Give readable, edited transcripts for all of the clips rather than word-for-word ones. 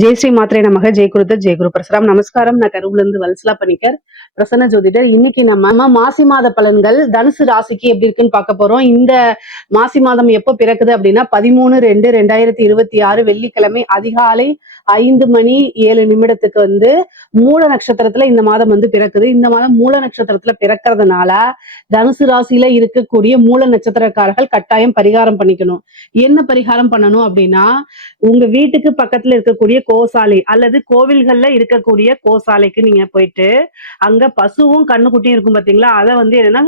ஜெய் ஸ்ரீ மாத்திரை நமக ஜெய் குருத ஜெய் குரு பரசுராம். நமஸ்காரம். நான் கருவுல இருந்து வல்சலா பணிக்கர், பிரசன்ன ஜோதிடர். இன்னைக்கு நம்ம மாசி மாத பலன்கள் தனுசு ராசிக்கு எப்படி இருக்குன்னு பார்க்க போறோம். இந்த மாசி மாதம் எப்போ பிறக்குது அப்படின்னா 13/2/2026 வெள்ளிக்கிழமை அதிகாலை 5:07 வந்து மூல நட்சத்திரத்துல இந்த மாதம் வந்து பிறக்குது. இந்த மாதம் மூல நட்சத்திரத்துல பிறக்கிறதுனால தனுசு ராசியில இருக்கக்கூடிய மூல நட்சத்திரக்காரர்கள் கட்டாயம் பரிகாரம் பண்ணிக்கணும். என்ன பரிகாரம் பண்ணணும் அப்படின்னா, உங்க வீட்டுக்கு பக்கத்துல இருக்கக்கூடிய கோசாலை அல்லது கோவில்கள்ல இருக்கக்கூடிய கோசாலைக்கு நீங்க போயிட்டு அங்க பசுவும் கண்ணுக்குட்டியும் இருக்கும் பாத்தீங்களா, அதை வந்து என்னன்னா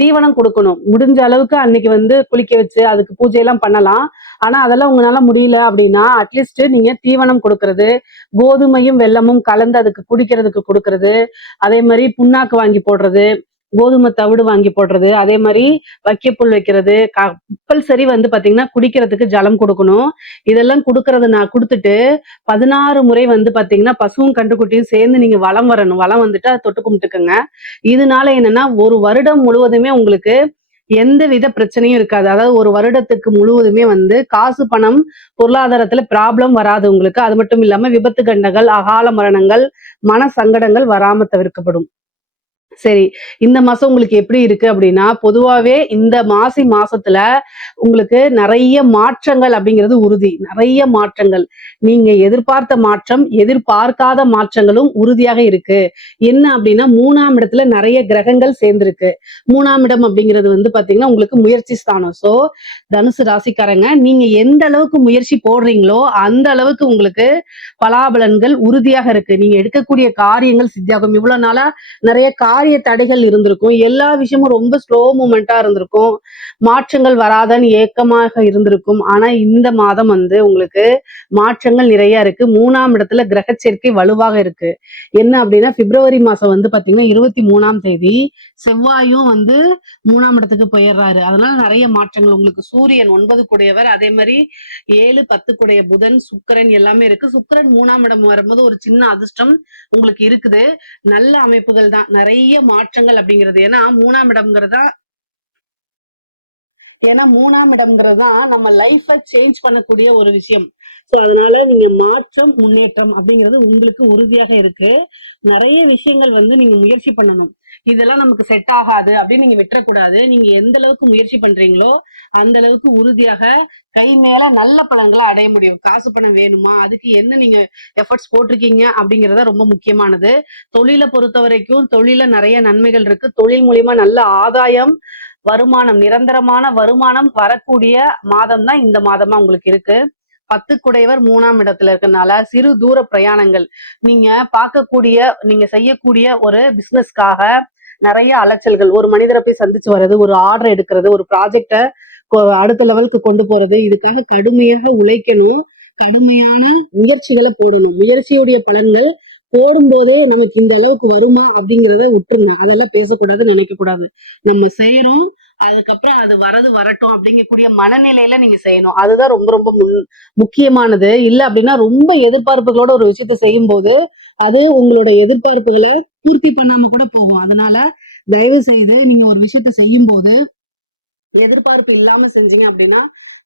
தீவனம் கொடுக்கணும். முடிஞ்ச அளவுக்கு அன்னைக்கு வந்து குளிக்க வச்சு அதுக்கு பூஜை எல்லாம் பண்ணலாம். ஆனா அதெல்லாம் உங்களால முடியல அப்படின்னா அட்லீஸ்ட் நீங்க தீவனம் கொடுக்கறது, கோதுமையும் வெல்லமும் கலந்து அதுக்கு குடிக்கிறதுக்கு கொடுக்கறது, அதே மாதிரி புண்ணாக்கு வாங்கி போடுறது, கோதுமை தவிடு வாங்கி போடுறது, அதே மாதிரி வைக்கப்புல் வைக்கிறது, கம்பல்சரி வந்து பாத்தீங்கன்னா குடிக்கிறதுக்கு ஜலம் கொடுக்கணும். இதெல்லாம் கொடுக்கறது நான் கொடுத்துட்டு 16 முறை வந்து பாத்தீங்கன்னா பசுவும் கண்டுக்குட்டியும் சேர்ந்து நீங்க வலம் வரணும். வலம் வந்துட்டு அதை தொட்டு கும்பிட்டுக்கோங்க. இதனால என்னன்னா ஒரு வருடம் முழுவதுமே உங்களுக்கு எந்த வித பிரச்சனையும் இருக்காது. அதாவது ஒரு வருடத்துக்கு முழுவதுமே வந்து காசு பணம் பொருளாதாரத்துல ப்ராப்ளம் வராது உங்களுக்கு. அது மட்டும் இல்லாம விபத்து கண்டங்கள், அகால மரணங்கள், மன சங்கடங்கள் வராம தவிர்க்கப்படும். சரி, இந்த மாசம் உங்களுக்கு எப்படி இருக்கு அப்படின்னா, பொதுவாவே இந்த மாசி மாசத்துல உங்களுக்கு நிறைய மாற்றங்கள் அப்படிங்கிறது உறுதி. நிறைய மாற்றங்கள், நீங்க எதிர்பார்த்த மாற்றம், எதிர்பார்க்காத மாற்றங்களும் உறுதியாக இருக்கு. என்ன அப்படின்னா 3ஆம் இடத்துல நிறைய கிரகங்கள் சேர்ந்திருக்கு. 3ஆம் இடம் அப்படிங்கிறது வந்து பாத்தீங்கன்னா உங்களுக்கு முயற்சி ஸ்தானம். சோ தனுசு ராசிக்காரங்க, நீங்க எந்த அளவுக்கு முயற்சி போடுறீங்களோ அந்த அளவுக்கு உங்களுக்கு பலாபலன்கள் உறுதியாக இருக்கு. நீங்க எடுக்கக்கூடிய காரியங்கள் சித்தியாகும். இவ்வளவு நாளா நிறைய காரிய தடைகள் இருந்திருக்கும். எல்லா விஷயமும் ரொம்ப ஸ்லோ மூமெண்டா இருந்திருக்கும். மாற்றங்கள் வராதன்னு ஏக்கமாக இருந்திருக்கும். ஆனா இந்த மாதம் வந்து உங்களுக்கு மாற்றங்கள் நிறைய இருக்கு. 3ஆம் இடத்துல கிரக சேர்க்கை வலுவாக இருக்கு. என்ன அப்படின்னா பிப்ரவரி மாசம் வந்து பாத்தீங்கன்னா 23ஆம் தேதி செவ்வாயும் வந்து 3ஆம் இடத்துக்கு போயிடுறாரு. அதனால நிறைய மாற்றங்கள் உங்களுக்கு. சூரியன் 9 கூடையவர், அதே மாதிரி 7, 10 கூடைய புதன், சுக்கிரன் எல்லாமே இருக்கு. சுக்கிரன் 3ஆம் இடம் வரும்போது ஒரு சின்ன அதிர்ஷ்டம் உங்களுக்கு இருக்குது. நல்ல அமைப்புகள் தான், நிறைய மாற்றங்கள் அப்படிங்கிறது. ஏன்னா 3ஆம் இடம்ங்கிறது தான் நம்ம லைஃப சேஞ்ச் பண்ணக்கூடிய ஒரு விஷயம். சோ அதனால நீங்க மாற்றம் முன்னேற்றம் அப்படிங்கிறது உங்களுக்கு உறுதியாக இருக்கு. நிறைய விஷயங்கள் வந்து நீங்க முயற்சி பண்ணணும். இதெல்லாம் நமக்கு செட் ஆகாது அப்படின்னு நீங்க விட்டுறக்கூடாது. நீங்க எந்த அளவுக்கு முயற்சி பண்றீங்களோ அந்த அளவுக்கு உறுதியாக கை மேல நல்ல பலன்களை அடைய முடியும். காசு பணம் வேணுமா, அதுக்கு என்ன நீங்க எஃபர்ட்ஸ் போட்டிருக்கீங்க அப்படிங்கறத ரொம்ப முக்கியமானது. தொழிலை பொறுத்த வரைக்கும் தொழில நிறைய நன்மைகள் இருக்கு. தொழில் மூலியமா நல்ல ஆதாயம், வருமானம், நிரந்தரமான வருமானம் வரக்கூடிய மாதம் தான் இந்த மாதமா உங்களுக்கு இருக்கு. 10 குடையவர் 3ஆம் இடத்துல இருக்கனால சிறு தூர பிரயாணங்கள், நீங்க பார்க்கக்கூடிய, நீங்க செய்யக்கூடிய ஒரு பிசினஸ்க்காக நிறைய அலைச்சல்கள், ஒரு மனிதரை போய் சந்திச்சு வர்றது, ஒரு ஆர்டர் எடுக்கிறது, ஒரு ப்ராஜெக்ட அடுத்த லெவலுக்கு கொண்டு போறது, இதுக்காக கடுமையாக உழைக்கணும். கடுமையான முயற்சிகளை போடணும். முயற்சியுடைய பலன்கள் போடும்போதே நமக்கு இந்த அளவுக்கு வருமா அப்படிங்கிறத விட்டுருங்க. அதெல்லாம் பேசக்கூடாது, நினைக்க கூடாது. நம்ம செய்யறோம், அதுக்கப்புறம் அது வரட்டும் அப்படிங்கக்கூடிய மனநிலையில நீங்க செய்யணும். அதுதான் ரொம்ப ரொம்ப முக்கியமானது. இல்ல அப்படின்னா ரொம்ப எதிர்பார்ப்புகளோட ஒரு விஷயத்த செய்யும் போது அது உங்களோட எதிர்பார்ப்புகளை பூர்த்தி பண்ணாம கூட போகும். அதனால தயவு செய்து நீங்க ஒரு விஷயத்த செய்யும் போது எதிர்பார்ப்பு இல்லாம செஞ்சீங்க அப்படின்னா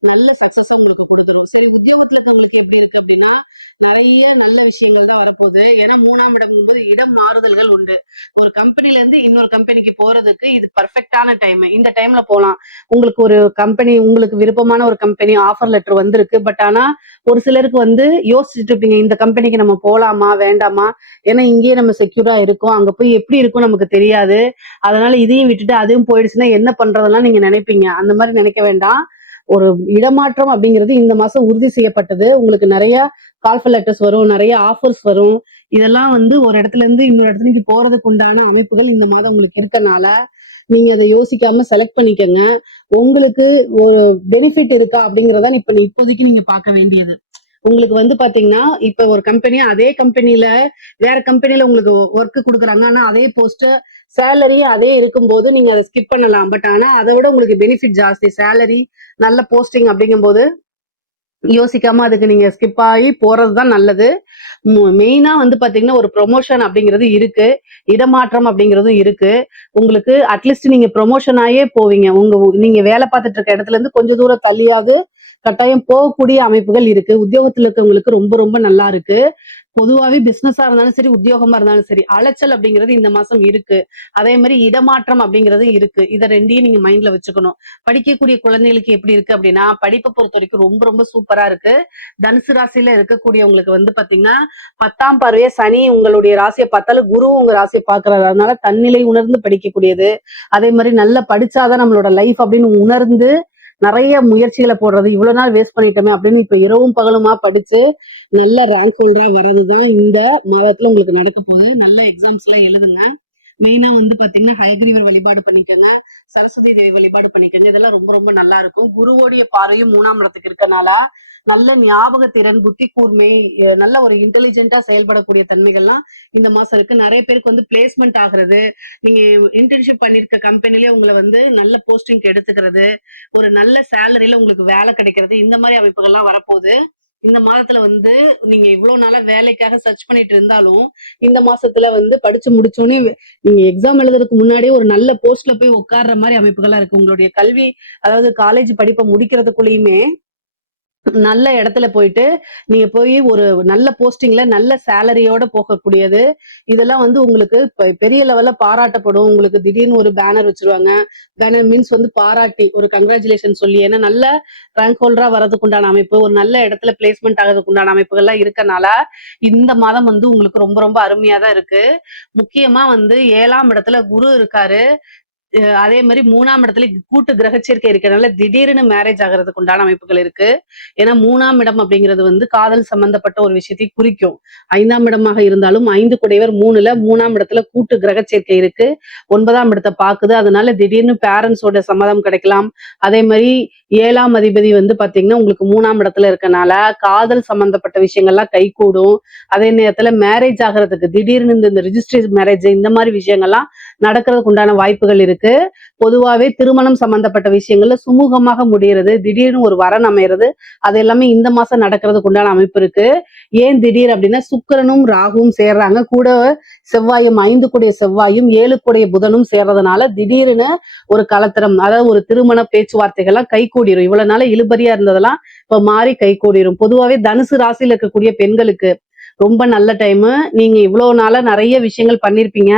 நல்ல சக்சஸ் உங்களுக்கு கொடுத்துரும். சரி, உத்தியோகத்துல இருக்கவங்களுக்கு எப்படி இருக்கு அப்படின்னா நிறைய நல்ல விஷயங்கள் தான் வரப்போகுது. ஏன்னா 3ஆம் இடம் போது இடம் மாறுதல்கள் உண்டு. ஒரு கம்பெனில இருந்து இன்னொரு கம்பெனிக்கு போறதுக்கு இது பர்ஃபெக்டான டைம். இந்த டைம்ல போலாம். உங்களுக்கு ஒரு கம்பெனி, உங்களுக்கு விருப்பமான ஒரு கம்பெனி ஆஃபர் லெட்டர் வந்திருக்கு. பட் ஆனா ஒரு சிலருக்கு வந்து யோசிச்சுட்டு இருப்பீங்க, இந்த கம்பெனிக்கு நம்ம போலாமா வேண்டாமா, ஏன்னா இங்கேயே நம்ம செக்யூரா இருக்கோம், அங்க போய் எப்படி இருக்கும் நமக்கு தெரியாது, அதனால இதையும் விட்டுட்டு அதுவும் போயிடுச்சுன்னா என்ன பண்றதெல்லாம் நீங்க நினைப்பீங்க. அந்த மாதிரி நினைக்க வேண்டாம். ஒரு இடமாற்றம் அப்படிங்கிறது இந்த மாசம் உறுதி செய்யப்பட்டது. உங்களுக்கு நிறைய கால்ஃபர் லெட்டர்ஸ் வரும், நிறைய ஆஃபர்ஸ் வரும். இதெல்லாம் வந்து ஒரு இடத்துல இருந்து இன்னொரு இடத்துக்கு போறதுக்கு உண்டான அமைப்புகள் இந்த மாதம் உங்களுக்கு இருக்கனால நீங்க அதை யோசிக்காம செலக்ட் பண்ணிக்கங்க. உங்களுக்கு ஒரு பெனிஃபிட் இருக்கா அப்படிங்கறத இப்போதைக்கு நீங்க பார்க்க வேண்டியது. உங்களுக்கு வந்து பாத்தீங்கன்னா இப்ப ஒரு கம்பெனி, அதே கம்பெனில வேற கம்பெனில உங்களுக்கு ஒர்க் கொடுக்குறாங்க. ஆனா அதே போஸ்ட், சேலரி அதே இருக்கும்போது நீங்க அதை ஸ்கிப் பண்ணலாம். பட் ஆனா அதை விட உங்களுக்கு பெனிஃபிட் ஜாஸ்தி, சேலரி நல்ல போஸ்டிங் அப்படிங்கும் போது யோசிக்காம அதுக்கு நீங்க ஸ்கிப் ஆகி போறது தான் நல்லது. மெயினா வந்து பாத்தீங்கன்னா ஒரு ப்ரொமோஷன் அப்படிங்கிறது இருக்கு, இடமாற்றம் அப்படிங்கிறதும் இருக்கு. உங்களுக்கு அட்லீஸ்ட் நீங்க ப்ரொமோஷன் ஆயே போவீங்க. நீங்க வேலை பார்த்துட்டு இருக்க இடத்துல இருந்து கொஞ்சம் தூரம் தள்ளியாவது கட்டாயம் போகக்கூடிய அமைப்புகள் இருக்கு. உத்தியோகத்துல இருக்கவங்களுக்கு ரொம்ப ரொம்ப நல்லா இருக்கு. பொதுவாவே பிசினஸா இருந்தாலும் சரி, உத்தியோகமா இருந்தாலும் சரி, அலைச்சல் அப்படிங்கிறது இந்த மாசம் இருக்கு. அதே மாதிரி இடமாற்றம் அப்படிங்கிறது இருக்கு. இத 2யும் நீங்க மைண்ட்ல வச்சுக்கணும். படிக்கக்கூடிய குழந்தைகளுக்கு எப்படி இருக்கு அப்படின்னா, படிப்பை பொறுத்த வரைக்கும் ரொம்ப ரொம்ப சூப்பரா இருக்கு. தனுசு ராசியில இருக்கக்கூடியவங்களுக்கு வந்து பாத்தீங்கன்னா 10ஆம் பார்வையா சனி உங்களுடைய ராசியை பார்த்தாலும் குரு உங்க ராசியை பார்க்கறாரு. அதனால தன்னிலை உணர்ந்து படிக்கக்கூடியது. அதே மாதிரி நல்லா படிச்சாதான் நம்மளோட லைஃப் அப்படின்னு உணர்ந்து நிறைய முயற்சிகளை போடுறது. இவ்வளவு நாள் வேஸ்ட் பண்ணிட்டோமே அப்படின்னு இப்ப இரவும் பகலுமா படிச்சு நல்ல ரேங்க் ஹோல்டரா வர்றதுதான் இந்த மாதத்துல உங்களுக்கு நடக்க போகுது. நல்ல எக்ஸாம்ஸ் எல்லாம் எழுதுங்க. மெயினா வந்து பாத்தீங்கன்னா ஹயக்ரீவர் வழிபாடு பண்ணிக்கோங்க, சரஸ்வதி தேவி வழிபாடு பண்ணிக்கோங்க. இதெல்லாம் ரொம்ப ரொம்ப நல்லா இருக்கும். குருவோடைய பார்வையும் 3ஆம் இடத்துக்கு இருக்கனால நல்ல ஞாபக திறன், புத்தி கூர்மை, நல்ல ஒரு இன்டெலிஜென்ட்டா செயல்படக்கூடிய தன்மைகள்லாம் இந்த மாசம் இருக்கு. நிறைய பேருக்கு வந்து பிளேஸ்மெண்ட் ஆகுறது, நீங்க இன்டர்ன்ஷிப் பண்ணிருக்க கம்பெனிலே உங்களை வந்து நல்ல போஸ்டிங் எடுத்துக்கிறது, ஒரு நல்ல சேலரியில உங்களுக்கு வேலை கிடைக்கிறது, இந்த மாதிரி அமைப்புகள்லாம் வரப்போகுது. இந்த மாதத்துல வந்து நீங்க இவ்வளவு நாளா வேலைக்காக சர்ச் பண்ணிட்டு இருந்தாலும் இந்த மாசத்துல வந்து படிச்சு முடிச்சோடனே நீங்க எக்ஸாம் எழுதுறதுக்கு முன்னாடியே ஒரு நல்ல போஸ்ட்ல போய் உட்கார்ற மாதிரி அமைப்புகள்லாம் இருக்கு. உங்களுடைய கல்வி, அதாவது காலேஜ் படிப்பை முடிக்கிறதுக்குள்ளயுமே நல்ல இடத்துல போயிட்டு நீங்க போய் ஒரு நல்ல போஸ்டிங்ல நல்ல சேலரியோட போகக்கூடியது. இதெல்லாம் வந்து உங்களுக்கு பெரிய லெவல்ல பாராட்டப்படும். உங்களுக்கு திடீர்னு ஒரு பேனர் வச்சிருவாங்க. பேனர் மீன்ஸ் வந்து பாராட்டி ஒரு கங்க்ராச்சுலேஷன் சொல்லி, ஏன்னா நல்ல ரேங்க் ஹோல்டரா வர்றதுக்கு உண்டான அமைப்பு, ஒரு நல்ல இடத்துல பிளேஸ்மெண்ட் ஆகிறதுக்கு உண்டான அமைப்புகள்லாம் இருக்கனால இந்த மாதம் வந்து உங்களுக்கு ரொம்ப ரொம்ப அருமையா தான் இருக்கு. முக்கியமா வந்து 7ஆம் இடத்துல குரு இருக்காரு. அதே மாதிரி 3ஆம் இடத்துல கூட்டு கிரகச்சேர்க்கை இருக்கிறதுனால திடீர்னு மேரேஜ் ஆகிறதுக்கு உண்டான அமைப்புகள் இருக்கு. ஏன்னா 3ஆம் இடம் அப்படிங்கிறது வந்து காதல் சம்பந்தப்பட்ட ஒரு விஷயத்தை குறிக்கும். 5ஆம் இடமாக இருந்தாலும் 5 குடையவர் 3ஆம் இடத்துல கூட்டு கிரகச்சேர்க்கை இருக்கு. 9ஆம் இடத்தை பாக்குது. அதனால திடீர்னு பேரண்ட்ஸோட சம்மதம் கிடைக்கலாம். அதே மாதிரி 7ஆம் அதிபதி வந்து பாத்தீங்கன்னா உங்களுக்கு 3ஆம் இடத்துல இருக்கனால காதல் சம்பந்தப்பட்ட விஷயங்கள்லாம் கைகூடும். அதே நேரத்துல மேரேஜ் ஆகிறதுக்கு திடீர்னு இந்த ரிஜிஸ்ட்ரேஷன் மேரேஜ் இந்த மாதிரி விஷயங்கள்லாம் நடக்கிறதுக்கு உண்டான வாய்ப்புகள் இருக்கு. பொதுவாவே திருமணம் சம்பந்தப்பட்ட விஷயங்கள்ல சுமூகமாக முடியறது, திடீர்னு ஒரு வரன் அமையறது, அது எல்லாமே இந்த மாசம் நடக்கிறதுக்கு உண்டான அமைப்பு இருக்கு. ஏன் திடீர் அப்படின்னா சுக்கிரனும் ராகுவும் சேர்றாங்க. கூட செவ்வாயும் 5 கூடிய செவ்வாயும் 7 கூடிய புதனும் சேர்றதுனால திடீர்னு ஒரு கலத்திரம், அதாவது ஒரு திருமண பேச்சுவார்த்தைகள்லாம் கை கூடிரும். இவ்வளவு நாள இழுபறியா இருந்ததெல்லாம் இப்ப மாறி கை கூடிரும். பொதுவாவே தனுசு ராசியில இருக்கக்கூடிய பெண்களுக்கு ரொம்ப நல்ல டைம். நீங்க இவ்வளவு நாளா நிறைய விஷயங்கள் பண்ணிருப்பீங்க.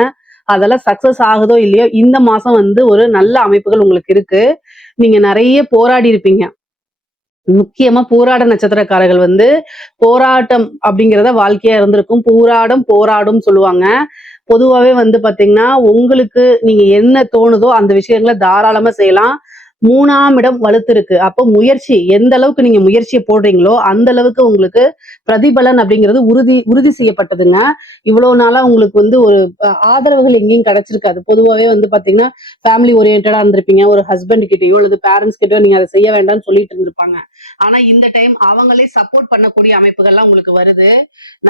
அதெல்லாம் சக்சஸ் ஆகுதோ இல்லையோ இந்த மாசம் வந்து ஒரு நல்ல அமைப்புகள் உங்களுக்கு இருக்கு. நீங்க நிறைய போராடி இருப்பீங்க. முக்கியமா பூராட நட்சத்திரக்காரர்கள் வந்து போராட்டம் அப்படிங்கிறத வாழ்க்கையா இருந்திருக்கும். பூராடம் போராடும் சொல்லுவாங்க. பொதுவாவே வந்து பாத்தீங்கன்னா உங்களுக்கு நீங்க என்ன தோணுதோ அந்த விஷயங்களை தாராளமா செய்யலாம். 3ஆம் இடம் வலுத்திருக்கு. அப்போ முயற்சி எந்த அளவுக்கு நீங்க முயற்சியை போடுறீங்களோ அந்த அளவுக்கு உங்களுக்கு பிரதிபலன் அப்படிங்கிறது உறுதி செய்யப்பட்டதுங்க. இவ்வளவு நாளா உங்களுக்கு வந்து ஒரு ஆதரவுகள் எங்கேயும் கிடைச்சிருக்காது. பொதுவாவே வந்து பாத்தீங்கன்னா ஃபேமிலி ஓரியன்டா இருந்திருப்பீங்க. ஒரு ஹஸ்பண்ட் கிட்டயோ அல்லது பேரண்ட்ஸ் கிட்டயோ நீங்க அதை செய்ய வேண்டாம்னு சொல்லிட்டு இருந்திருப்பாங்க. ஆனா இந்த டைம் அவங்களே சப்போர்ட் பண்ணக்கூடிய அமைப்புகள்லாம் உங்களுக்கு வருது.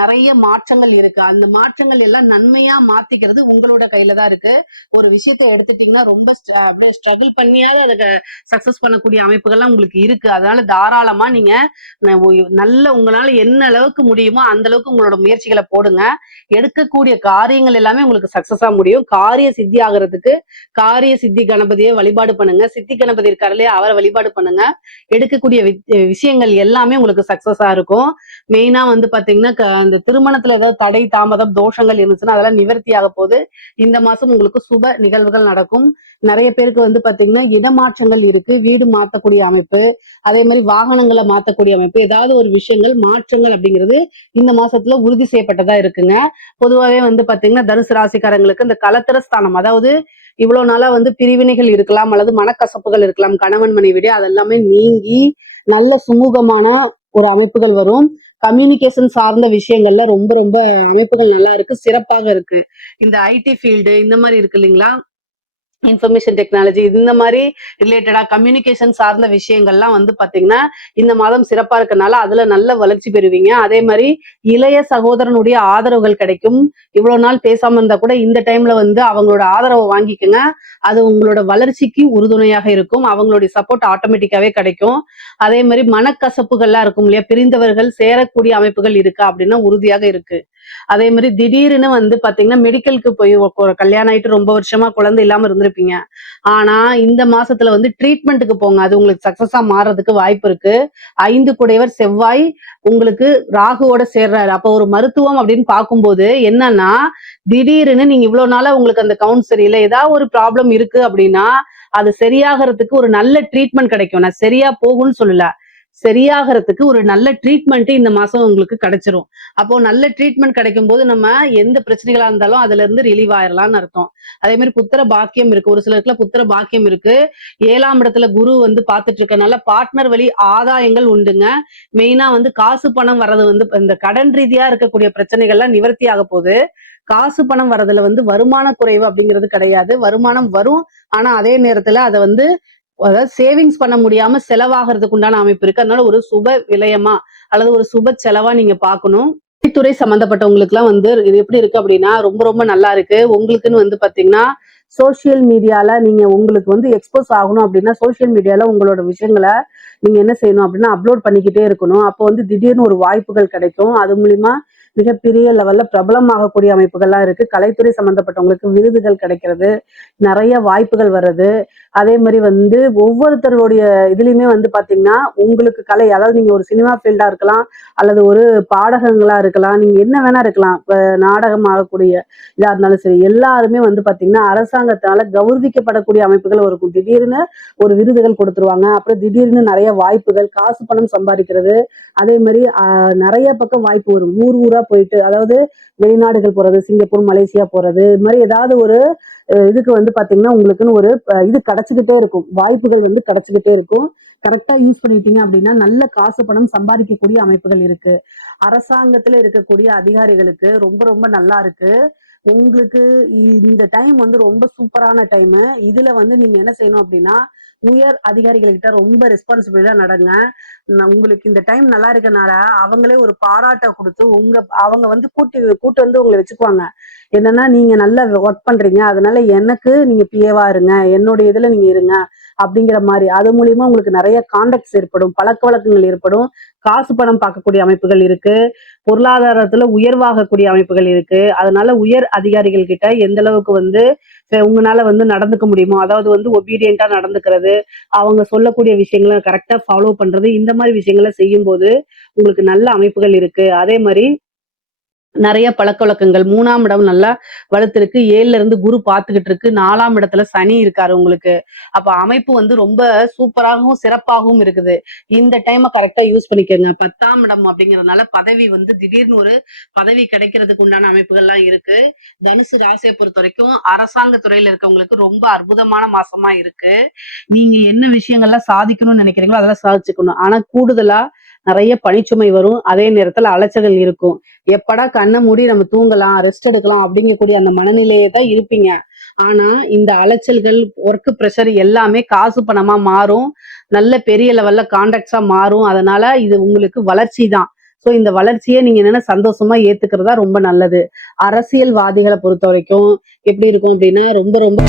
நிறைய மாற்றங்கள் இருக்கு. அந்த மாற்றங்கள் எல்லாம் நன்மையா மாத்திக்கிறது உங்களோட கையில தான் இருக்கு. ஒரு விஷயத்தை எடுத்துட்டீங்கன்னா ரொம்ப அப்படியே ஸ்ட்ரகிள் பண்ணியாவது அதை சக்சஸ் பண்ணக்கூடிய அமைப்புகள்லாம் உங்களுக்கு இருக்கு. அதனால தாராளமா நீங்க நல்ல உங்களால என்ன அளவுக்கு முடியுமோ அந்த அளவுக்கு உங்களோட முயற்சிகளை போடுங்க. எடுக்கக்கூடிய காரியங்கள் எல்லாமே உங்களுக்கு சக்சஸா முடியும். காரிய சித்தி ஆகிறதுக்கு காரிய சித்தி கணபதியை வழிபாடு பண்ணுங்க. சித்தி கணபதி இருக்காரு இல்லையா, அவரை வழிபாடு பண்ணுங்க. எடுக்கக்கூடிய விஷயங்கள் எல்லாமே உங்களுக்கு சக்சஸா இருக்கும். மெயினா வந்து பாத்தீங்கன்னா அந்த திருமணத்துல ஏதாவது தடை தாமதம் தோஷங்கள் இருந்துச்சுன்னா அதெல்லாம் நிவர்த்தி ஆக போது. இந்த மாசம் உங்களுக்கு சுப நிகழ்வுகள் நடக்கும். நிறைய பேருக்கு வந்து பாத்தீங்கன்னா இடமாற்றங்கள் இருக்கு. வீடு மாத்தக்கூடிய அமைப்பு, அதே மாதிரி வாகனங்களை மாத்தக்கூடிய அமைப்பு, ஏதாவது ஒரு விஷயங்கள் மாற்றங்கள் அப்படிங்கிறது இந்த மாசத்துல உறுதி செய்யப்பட்டதா இருக்குங்க. பொதுவாவே வந்து பாத்தீங்கன்னா தனுசு ராசிக்காரங்களுக்கு இந்த கலத்திர ஸ்தானம், அதாவது இவ்வளவு நாளா வந்து பிரிவினைகள் இருக்கலாம் அல்லது மனக்கசப்புகள் இருக்கலாம் கணவன் மனைவிடையே, அதெல்லாமே நீங்கி நல்ல சுமூகமான ஒரு அமைப்புகள் வரும். கம்யூனிகேஷன் சார்ந்த விஷயங்கள்ல ரொம்ப ரொம்ப அமைப்புகள் நல்லா இருக்கு, சிறப்பாக இருக்கு. இந்த ஐடி ஃபீல்டு இந்த மாதிரி இருக்கு இல்லைங்களா, இன்ஃபர்மேஷன் டெக்னாலஜி இந்த மாதிரி ரிலேட்டடா கம்யூனிகேஷன் சார்ந்த விஷயங்கள்லாம் வந்து பாத்தீங்கன்னா இந்த மாதம் சிறப்பா இருக்கனால அதுல நல்ல வளர்ச்சி பெறுவீங்க. அதே மாதிரி இளைய சகோதரனுடைய ஆதரவுகள் கிடைக்கும். இவ்வளவு நாள் பேசாம இருந்தா கூட இந்த டைம்ல வந்து அவங்களோட ஆதரவை வாங்கிக்கங்க. அது உங்களோட வளர்ச்சிக்கு உறுதுணையாக இருக்கும். அவங்களுடைய சப்போர்ட் ஆட்டோமேட்டிக்காவே கிடைக்கும். அதே மாதிரி மனக்கசப்புகள்லாம் இருக்கும் இல்லையா, பிரிந்தவர்கள் சேரக்கூடிய அமைப்புகள் இருக்கா அப்படின்னா உறுதியாக இருக்கு. அதே மாதிரி திடீர்னு வந்து பாத்தீங்கன்னா மெடிக்கலுக்கு போய் கல்யாணம் ஆயிட்டு ரொம்ப வருஷமா குழந்தை இல்லாம இருந்திருப்பீங்க. ஆனா இந்த மாசத்துல வந்து ட்ரீட்மெண்ட்டுக்கு போங்க. அது உங்களுக்கு சக்சஸா மாறதுக்கு வாய்ப்பு இருக்கு. 5 குடையவர் செவ்வாய் உங்களுக்கு ராகுவோட சேர்றாரு. அப்ப ஒரு மருத்துவம் அப்படின்னு பார்க்கும்போது என்னன்னா, திடீர்னு நீங்க இவ்வளவு நாளா உங்களுக்கு அந்த கவுண்ட் சரியில்லை, ஏதாவது ஒரு ப்ராப்ளம் இருக்கு அப்படின்னா அது சரியாகிறதுக்கு ஒரு நல்ல ட்ரீட்மெண்ட் கிடைக்கும். நான் சரியா போகும்னு சொல்லல, சரியாகிறதுக்கு ஒரு நல்ல ட்ரீட்மெண்ட் இந்த மாசம் உங்களுக்கு கிடைச்சிரும். அப்போ நல்ல ட்ரீட்மெண்ட் கிடைக்கும் போது நம்ம எந்த பிரச்சனைகளா இருந்தாலும் அதுல இருந்து ரிலீவ் ஆயிரலாம்னு அர்த்தம். அதே மாதிரி புத்திர பாக்கியம் இருக்கு. ஒரு சிலருக்குல புத்திர பாக்கியம் இருக்கு. 7ஆம் இடத்துல குரு வந்து பாத்துட்டு இருக்கனால பார்ட்னர் வழி ஆதாயங்கள் உண்டுங்க. மெயினா வந்து காசு பணம் வர்றது வந்து இந்த கடன் ரீதியா இருக்கக்கூடிய பிரச்சனைகள்லாம் நிவர்த்தி ஆக போகுது. காசு பணம் வர்றதுல வந்து வருமான குறைவு அப்படிங்கிறது கிடையாது. வருமானம் வரும். ஆனா அதே நேரத்துல அதை வந்து அதாவது சேவிங்ஸ் பண்ண முடியாம செலவாகிறதுக்கு உண்டான அமைப்பு இருக்கு. அதனால ஒரு சுப விலையமா அல்லது ஒரு சுப செலவா நீங்க பார்க்கணும். துறை சம்பந்தப்பட்டவங்களுக்கு எல்லாம் வந்து இது எப்படி இருக்கு அப்படின்னா ரொம்ப ரொம்ப நல்லா இருக்கு. உங்களுக்குன்னு வந்து பாத்தீங்கன்னா சோசியல் மீடியால நீங்க உங்களுக்கு வந்து எக்ஸ்போஸ் ஆகணும் அப்படின்னா சோசியல் மீடியால உங்களோட விஷயங்களை நீங்க என்ன செய்யணும் அப்படின்னா அப்லோட் பண்ணிக்கிட்டே இருக்கணும். அப்போ வந்து திடீர்னு ஒரு வாய்ப்புகள் கிடைக்கும். அது மூலியமா மிகப்பெரிய லெவல்ல பிரபலமாகக்கூடிய அமைப்புகள்லாம் இருக்கு. கலைத்துறை சம்பந்தப்பட்டவங்களுக்கு விருதுகள் கிடைக்கிறது, நிறைய வாய்ப்புகள் வர்றது. அதே மாதிரி வந்து ஒவ்வொருத்தருடைய இதுலயுமே வந்து பாத்தீங்கன்னா உங்களுக்கு கலை, அதாவது நீங்க ஒரு சினிமா ஃபீல்டா இருக்கலாம் அல்லது ஒரு பாடகங்களா இருக்கலாம், நீங்க என்ன வேணா இருக்கலாம். இப்ப நாடகம் ஆகக்கூடிய இதா இருந்தாலும் சரி, எல்லாருமே வந்து பாத்தீங்கன்னா அரசாங்கத்தால கௌரவிக்கப்படக்கூடிய அமைப்புகள் இருக்கும். திடீர்னு ஒரு விருதுகள் கொடுத்துருவாங்க. அப்புறம் திடீர்னு நிறைய வாய்ப்புகள், காசு பணம் சம்பாதிக்கிறது. அதே மாதிரி நிறைய பக்கம் வாய்ப்பு வரும். ஊர் ஊரா போயிட்டு, அதாவது வெளிநாடுகள் போறது, சிங்கப்பூர் மலேசியா போறது, இது மாதிரி ஏதாவது ஒரு இதுக்கு வந்து பாத்தீங்கன்னா உங்களுக்குன்னு ஒரு இது கிடைச்சுக்கிட்டே இருக்கும். வாய்ப்புகள் வந்து கிடைச்சுக்கிட்டே இருக்கும். கரெக்டா யூஸ் பண்ணிட்டீங்க அப்படின்னா நல்ல காசு பணம் சம்பாதிக்கக்கூடிய அமைப்புகள் இருக்கு. அரசாங்கத்துல இருக்கக்கூடிய அதிகாரிகளுக்கு ரொம்ப ரொம்ப நல்லா இருக்கு. உங்களுக்கு இந்த டைம் வந்து ரொம்ப சூப்பரான டைம். இதுல வந்து நீங்க என்ன செய்யணும் அப்படின்னா உயர் அதிகாரிகள்கிட்ட ரொம்ப ரெஸ்பான்சிபிலிட்டா நடங்க. உங்களுக்கு இந்த டைம் நல்லா இருக்கனால அவங்களே ஒரு பாராட்டை கொடுத்து அவங்க வந்து கூட்டு வந்து உங்களை வச்சுக்குவாங்க. என்னன்னா நீங்க நல்லா ஒர்க் பண்றீங்க, அதனால எனக்கு நீங்க பிஏவா இருங்க, என்னுடைய இதுல நீங்க இருங்க அப்படிங்கிற மாதிரி. அது மூலியமா உங்களுக்கு நிறைய கான்டாக்ட்ஸ் ஏற்படும், பழக்க வழக்கங்கள் ஏற்படும், காசு பணம் பார்க்கக்கூடிய அமைப்புகள் இருக்கு, பொருளாதாரத்துல உயர்வாகக்கூடிய அமைப்புகள் இருக்கு. அதனால உயர் அதிகாரிகள் கிட்ட எந்த அளவுக்கு வந்து உங்களால வந்து நடந்துக்க முடியுமோ, அதாவது வந்து ஒபீடியண்டா நடந்துக்கிறது, அவங்க சொல்லக்கூடிய விஷயங்களை கரெக்டா ஃபாலோ பண்றது, இந்த மாதிரி விஷயங்களை செய்யும் போது உங்களுக்கு நல்ல அமைப்புகள் இருக்கு. அதே மாதிரி நிறைய பழக்கவழக்கங்கள் 3ஆம் இடம் நல்லா வலுத்திருக்கு. 7ல இருந்து குரு பார்த்துக்கிட்டு இருக்கு. 4ஆம் இடத்துல சனி இருக்காரு உங்களுக்கு. அப்ப அமைப்பு வந்து ரொம்ப சூப்பராகவும் சிறப்பாகவும் இருக்குது. இந்த டைமை கரெக்டா யூஸ் பண்ணிக்கோங்க. 10ஆம் இடம் அப்படிங்கறதுனால பதவி வந்து திடீர்னு ஒரு பதவி கிடைக்கிறதுக்கு உண்டான அமைப்புகள்லாம் இருக்கு. தனுசு ராசியை பொறுத்த வரைக்கும் அரசாங்க துறையில இருக்கவங்களுக்கு ரொம்ப அற்புதமான மாசமா இருக்கு. நீங்க என்ன விஷயங்கள்லாம் சாதிக்கணும்னு நினைக்கிறீங்களோ அதெல்லாம் சாதிச்சுக்கணும். ஆனா கூடுதலா நிறைய பணிச்சுமை வரும். அதே நேரத்துல அலைச்சல்கள் இருக்கும். எப்படா கண்ணை மூடி நம்ம தூங்கலாம், ரெஸ்ட் எடுக்கலாம் அப்படிங்கக்கூடிய அந்த மனநிலையே தான் இருப்பீங்க. ஆனா இந்த அலைச்சல்கள், ஒர்க் ப்ரெஷர் எல்லாமே காசு பணமா மாறும். நல்ல பெரிய லெவல்ல கான்டாக்ட்ஸா மாறும். அதனால இது உங்களுக்கு வளர்ச்சி தான். சோ இந்த வளர்ச்சியை நீங்க என்னன்னா சந்தோஷமா ஏத்துக்கிறதா ரொம்ப நல்லது. அரசியல்வாதிகளை பொறுத்த வரைக்கும் எப்படி இருக்கும் அப்படின்னா ரொம்ப ரொம்ப